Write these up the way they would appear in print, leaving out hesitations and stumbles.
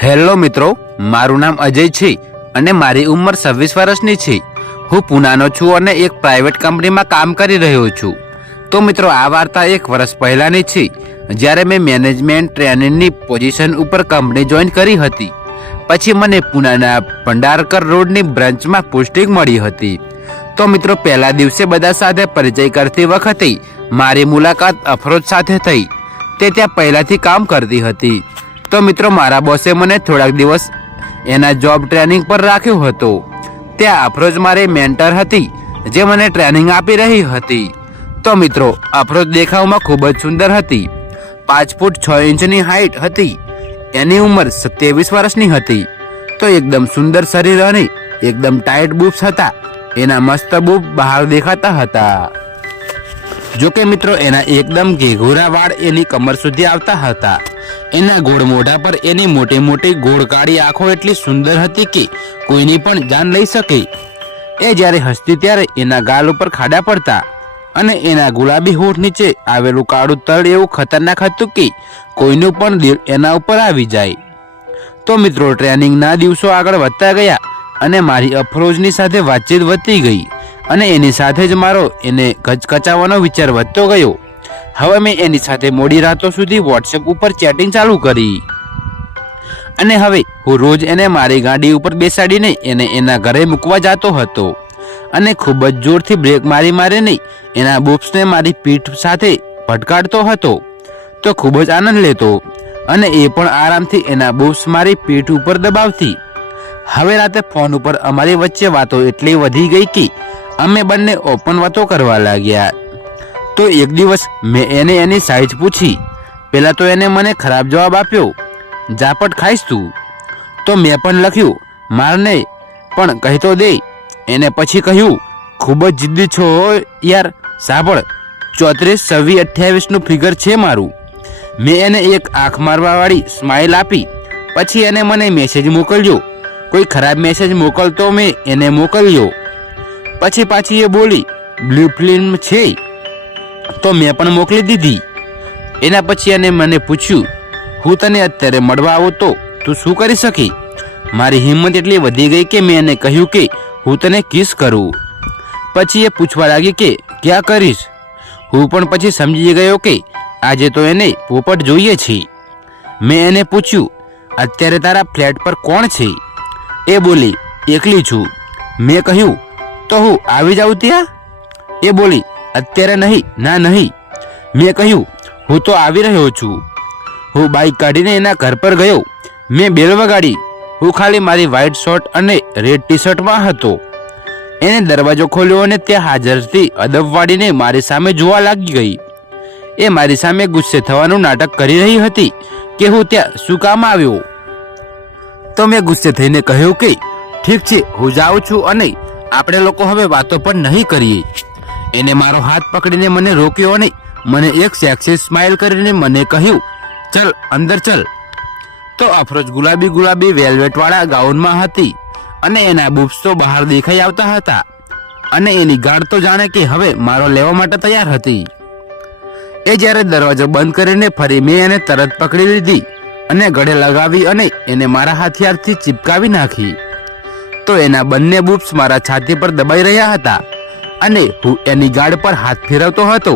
Hello મિત્રો, મારું નામ અજય છે અને મારી ઉંમર 26 વર્ષની છે। હું પુનાનો છું અને એક પ્રાઇવેટ કંપનીમાં કામ કરી રહ્યો છું। તો મિત્રો, આ વાર્તા 1 વર્ષ પહેલાની છે, જ્યારે મેં મેનેજમેન્ટ ટ્રેનિંગની પોઝિશન ઉપર કંપની જોઈન કરી હતી। પછી મને પુનાના ભંડારકર રોડની બ્રાન્ચમાં પોસ્ટિંગ મળી હતી। તો મિત્રો, પહેલા દિવસે બધા સાથે પરિચય કરતી વખતે મારી મુલાકાત અફરોજ સાથે થઈ। તે ત્યાં પહેલાથી કામ કરતી હતી। તો મિત્રો, મારા બોસે મને થોડાક દિવસ એના જોબ ટ્રેનિંગ પર રાખ્યો હતો। ત્યાં અફરોજ મારી મેન્ટર હતી, જે મને ટ્રેનિંગ આપી રહી હતી। તો મિત્રો, અફરોજ દેખાવમાં ખૂબ જ સુંદર હતી। 5 ફૂટ 6 ઇંચની હાઈટ હતી। એની ઉંમર 27 વર્ષની હતી। તો એકદમ સુંદર શરીર અને એકદમ ટાઈટ બૂબ્સ હતા। એના મસ્ત બૂબ બહાર દેખાતા હતા। જોકે મિત્રો, એના એકદમ ઘેઘુરા વાળ એની કમર સુધી આવતા હતા। એના ગોળ મોઢા પર એની મોટી મોટી ગોળ કાળી આંખો એટલી સુંદર હતી કે કોઈની પણ જાન લઈ શકે। એ જ્યારે હસતી ત્યારે એના ગાલ ઉપર ખાડા પડતા અને એના ગુલાબી હોઠ નીચે આવેલું કાળું તળ એવું ખતરનાક હતું કે કોઈનું પણ દિલ એના ઉપર આવી જાય। તો મિત્રો, ટ્રેનિંગના દિવસો આગળ વધતા ગયા અને મારી અફરોજની સાથે વાતચીત વધતી ગઈ અને એની સાથે જ મારો એને કચકચાવવાનો વિચાર વધતો ગયો। હવે મેં એની સાથે મોડી રાતો સુધી વોટ્સએપ ઉપર ચેટિંગ ચાલુ કરી અને હવે હું રોજ એને મારી ગાડી ઉપર બેસાડીને એને એના ઘરે મૂકવા જતો હતો અને ખૂબ જ જોરથી બ્રેક મારીને એના બૂબ્સને મારી પીઠ સાથે ભટકાડતો હતો। તો ખૂબ જ આનંદ લેતો અને એ પણ આરામથી એના બૂબ્સ મારી પીઠ ઉપર દબાવતી। હવે રાતે ફોન ઉપર અમારી વચ્ચે વાતો એટલી વધી ગઈ કે અમે બંને ઓપન વાતો કરવા લાગ્યા। તો એક દિવસ મેં એને એની સાઈઝ પૂછી। પહેલા તો એને મને ખરાબ જવાબ આપ્યો, ઝાપટ ખાઈશ તું। તો મેં પણ લખ્યું, મારને પણ કહી તો દે। એને પછી કહ્યું, ખૂબ જ જિદ્દી છો યાર, સાંભળ, 34, 26, 28નું ફિગર છે મારું। મેં એને એક આંખ મારવાવાળી સ્માઇલ આપી। પછી એને મને મેસેજ મોકલ્યો। કોઈ ખરાબ મેસેજ મોકલતો મેં એને મોકલ્યો। પછી પાછી એ બોલી, બ્લુ ફિલ્મ છે, તો મેં પણ મોકલી દીધી। એના પછી એને મને પૂછ્યું, હું તને અત્યારે મળવા આવું તો તું શું કરી શકી? મારી હિંમત એટલી વધી ગઈ કે મેં એને કહ્યું કે હું તને કિસ કરું। પછી એ પૂછવા લાગી કે ક્યાં કરીશ? હું પણ પછી સમજી ગયો કે આજે તો એને પોપટ જોઈએ છે। મેં એને પૂછ્યું, અત્યારે તારા ફ્લેટ પર કોણ છે? એ બોલી, એકલી છું। મેં કહ્યું, તો હું આવી જાઉં ત્યાં? એ બોલી, અત્યારે નહીં, ના નહીં। મેં કહ્યું, હું તો આવી રહ્યો છું। હું બાઇક કાઢીને એના ઘર પર ગયો। મેં બેલ વગાડી। હું ખાલી મારી વ્હાઇટ શર્ટ અને રેડ ટી શર્ટમાં હતો। એને દરવાજો ખોલ્યો અને ત્યાં હાજરથી અદબ વાળીને મારી સામે જોવા લાગી ગઈ। એ મારી સામે ગુસ્સે થવાનું નાટક કરી રહી હતી કે હું ત્યાં શું કામ આવ્યો। તો મેં ગુસ્સે થઈને કહ્યું કે ઠીક છે, હું જાઉં છું અને આપણે લોકો હવે વાતો પણ નહીં કરીએ। એને મારો હાથ પકડીને મને રોક્યો અને મને એક સેક્સી સ્માઇલ કરીને મને કહ્યું, ચલ અંદર ચલ। તો અફરોજ ગુલાબી વેલ્વેટ વાળા ગાઉનમાં હતી અને એના બૂબ્સ તો બહાર દેખાઈ આવતા હતા અને એની ગાઢ તો જાણે કે હવે મારો લેવા માટે તૈયાર હતી। એ જ્યારે દરવાજો બંધ કરીને ફરી મેં એને તરત પકડી લીધી અને ગળે લગાવી અને એને મારા હથિયારથી ચિપકાવી નાખી। તો એના બંને બૂબ્સ મારા છાતી પર દબાઈ રહ્યા હતા અને હું એની ગાઢ પર હાથ ફેરવતો હતો,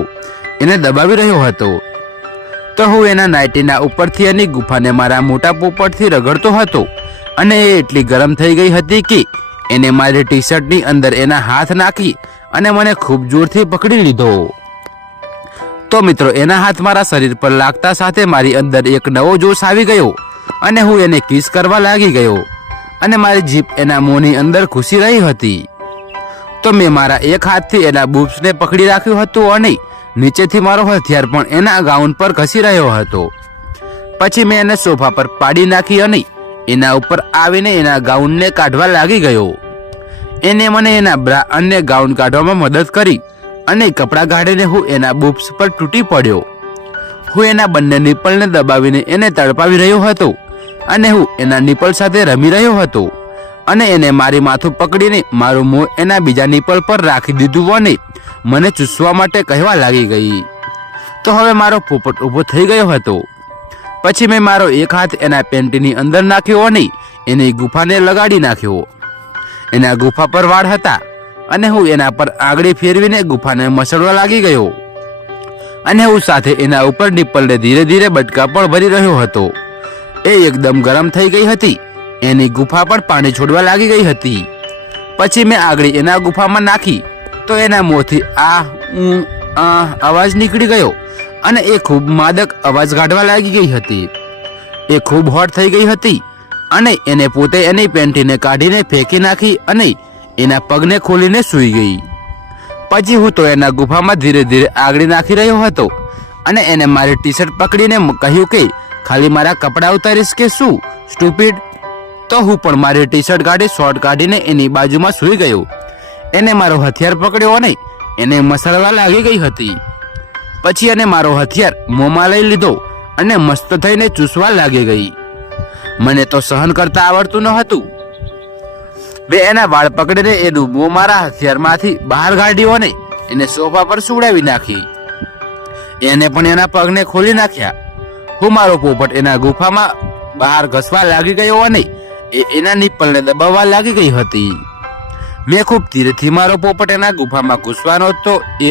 એને દબાવી રહ્યો હતો। તો હું એના નાઇટીના ઉપરથી એની ગુફાને મારા મોટા પોપટથી રગડતો હતો અને એ એટલી ગરમ થઈ ગઈ હતી કે એને મારી ટી શર્ટની અંદર એના હાથ નાખી અને મને ખૂબ જોરથી પકડી લીધો। તો મિત્રો, એના હાથ મારા શરીર પર લાગતા સાથે મારી અંદર એક નવો જોશ આવી ગયો અને હું એને કિસ કરવા લાગી ગયો અને મારી જીભ એના મોંની અંદર ઘૂસી રહી હતી। તો મેં મારા એક હાથથી એના બૂબ્સને પકડી રાખ્યું હતું અને નીચેથી મારો હથિયાર પણ એના ગાઉન પર ઘસી રહ્યો હતો। પછી મેં એને સોફા પર પાડી નાખી અને એના ઉપર આવીને એના ગાઉનને કાઢવા લાગી ગયો। એને મને એના બ્રા અને ગાઉન કાઢવામાં મદદ કરી અને કપડાં કાઢીને હું એના બૂબ્સ પર તૂટી પડ્યો। હું એના બંને નિપલને દબાવીને એને તડપાવી રહ્યો હતો અને હું એના નિપલ સાથે રમી રહ્યો હતો અને એને મારી માથું પકડીને મારું મોં એના બીજા નિપલ પર રાખી દીધું અને મને ચૂસવા માટે કહેવા લાગી ગઈ। તો હવે મારો પોપટ ઊભો થઈ ગયો હતો પછી મેં મારો એક હાથ એના પેન્ટની અંદર નાખ્યો અને એની ગુફાને લગાડી નાખ્યો. એના ગુફા પર વાળ હતા અને હું એના પર આંગળી ફેરવીને ગુફાને મસળવા લાગી ગયો અને હું સાથે એના ઉપર નિપ્પલને ધીરે ધીરે બટકા પણ ભરી રહ્યો હતો. એ એકદમ ગરમ થઈ ગઈ હતી. એની ગુફા પણ પાણી છોડવા લાગી ગઈ હતી. પછી મેં આંગળી એના ગુફામાં નાખી તો એના મોંથી અવાજ નીકળી ગયો અને એ ખૂબ માદક અવાજ કાઢવા લાગી ગઈ હતી. એ ખૂબ હોટ થઈ ગઈ હતી અને એને પોતે એની પેન્ટીને કાઢીને ફેંકી નાખી અને એના પગને ખોલીને સૂઈ ગઈ. પછી હું તો એના ગુફામાં ધીરે ધીરે આંગળી નાખી રહ્યો હતો અને એને મારી ટી શર્ટ પકડીને કહ્યું કે ખાલી મારા કપડાં ઉતારીશ કે શું સ્ટુપિડ. તો હું પણ મારી ટી શર્ટ કાઢી શોર્ટ કાઢીને એની બાજુમાં સૂઈ ગયો. એને મારો હથિયાર પકડ્યો અને એને મસળવા લાગી ગઈ હતી. પછી એને મારો હથિયાર મોંમાં લઈ લીધો અને મસ્ત થઈને ચૂસવા લાગી ગઈ. મને તો સહન કરતા આવડતું ન હતું. મેં એના વાળ પકડીને એનું મોં મારા હથિયારમાંથી બહાર કાઢ્યો અને એને સોફા પર સુવડાવી નાખી. એને પણ એના પગને ખોલી નાખ્યા. હું મારો પોપટ એના ગુફામાં બહાર ઘસવા લાગી ગયો અને એના નિપ્પલને દબાવવા લાગી ગઈ હતી. મેં ખૂબ ધીરેથી મારો પોપટ એના ગુફામાં ઘૂસવાનો તો એ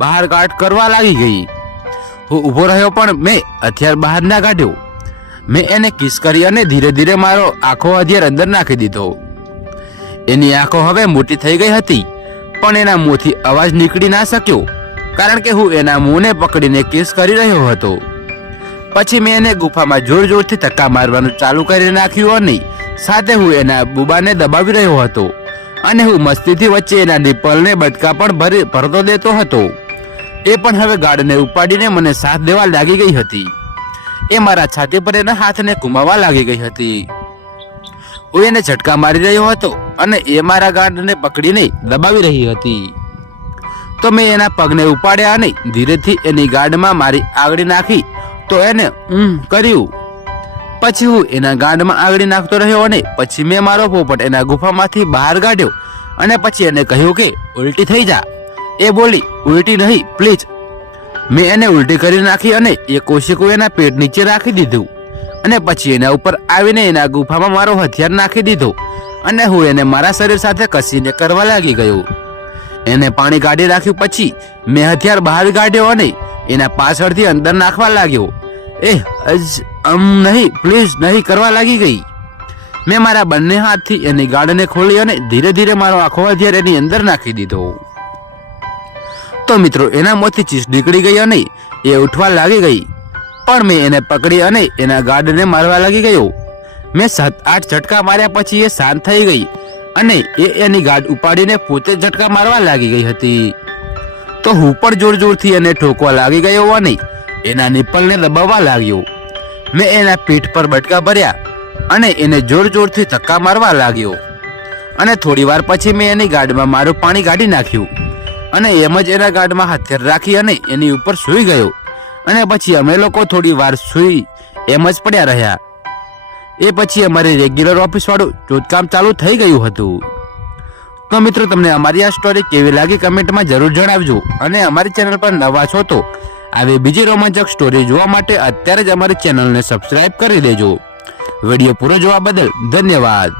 બહાર કાઢ કરવા લાગી ગઈ. હું ઊભો રહ્યો પણ મેં હથિયાર બહાર ના કાઢ્યો. મેં એને કિસ કરી અને ધીરે ધીરે મારો આખો હથિયાર અંદર નાખી દીધો. એની આંખો હવે મોટી થઈ ગઈ હતી પણ એના મોંથી અવાજ નીકળી ના શક્યો કારણ કે હું એના મોંને પકડીને કિસ કરી રહ્યો હતો. પછી મેં એને ગુફામાં જોર જોરથી ધક્કા મારવાનું ચાલુ કરી નાખ્યું અને સાથે હું એના બુબાને દબાવી રહ્યો હતો અને હું મસ્તીથી વચ્ચે એના નિપ્પલને બટકા પણ ભરતો દેતો હતો. એ પણ હવે ગાર્ડને ઉપાડીને મને સાથ દેવા લાગી ગઈ હતી. એ મારા છાતી પર એના હાથને ઘુમાવવા લાગી ગઈ હતી. હું એને ઝટકા મારી રહ્યો હતો અને એ મારા ગાર્ડને પકડીને દબાવી રહી હતી. તો મેં એના પગને ઉપાડ્યા અને ધીરેથી એની ગાર્ડમાં મારી આંગળી નાખી તો એને કર્યું. પછી હું એના ગાંડમાં આંગળી નાખતો રહ્યો અને પછી મેં મારો પોપટ એના ગુફામાંથી બહાર કાઢ્યો અને પછી એને કહ્યું કે ઉલટી થઈ જા. એ બોલી ઉલટી નહીં પ્લીઝ. મેં એને ઉલટી કરી નાખી અને એ કોશિકું એના પેટ નીચે રાખી દીધું અને પછી એના ઉપર આવીને એના ગુફામાં મારો હથિયાર નાખી દીધો અને હું એને મારા શરીર સાથે કસીને કરવા લાગી ગયો. એને પાણી કાઢી રાખ્યું. પછી મેં હથિયાર બહાર કાઢ્યો અને એના પાછળથી અંદર નાખવા લાગ્યો. નહીં પ્લીઝ નહીં કરવા લાગી ગઈ. મેં મારા બંને હાથથી એની ગાર્ડને ખોલી અને ધીરે ધીરે મારો આખો હથિયાર એની અંદર નાખી દીધો. તો મિત્રો એના મોંથી ચીસ નીકળી ગઈ અને એ ઉઠવા લાગી ગઈ પણ મેં એને પકડી અને એના ગાર્ડને મારવા લાગી ગયો. મેં 7-8 ઝટકા માર્યા પછી એ શાંત થઈ ગઈ અને એની ગાર્ડ ઉપાડીને પોતે ઝટકા મારવા લાગી ગઈ હતી. તો હું પણ જોર જોરથી એને ઠોકવા લાગી ગયો અને એના નિપ્પલને દબાવવા લાગ્યો. મેં એના પીઠ પર બટકા ભર્યા અને એને જોર જોરથી ધક્કા મારવા લાગ્યો અને થોડી વાર પછી મેં એની ગાર્ડમાં મારું પાણી કાઢી નાખ્યું અને એમ જ એના ગાર્ડમાં હથિયાર રાખી અને એની ઉપર સૂઈ ગયો અને પછી અમે લોકો થોડી વાર સૂઈ એમ જ પડ્યા રહ્યા. એ પછી અમારી રેગ્યુલર ઓફિસ વાળું ચોદકામ ચાલુ થઈ ગયું હતું. તો મિત્રો તમને અમારી આ સ્ટોરી કેવી લાગી કમેન્ટમાં જરૂર જણાવજો અને અમારી ચેનલ પર નવા છો તો આવી બીજી રોમાંચક સ્ટોરી જોવા માટે અત્યારે જ અમારી ચેનલને સબસ્ક્રાઇબ કરી દેજો. વિડીયો પૂરો જોવા બદલ ધન્યવાદ.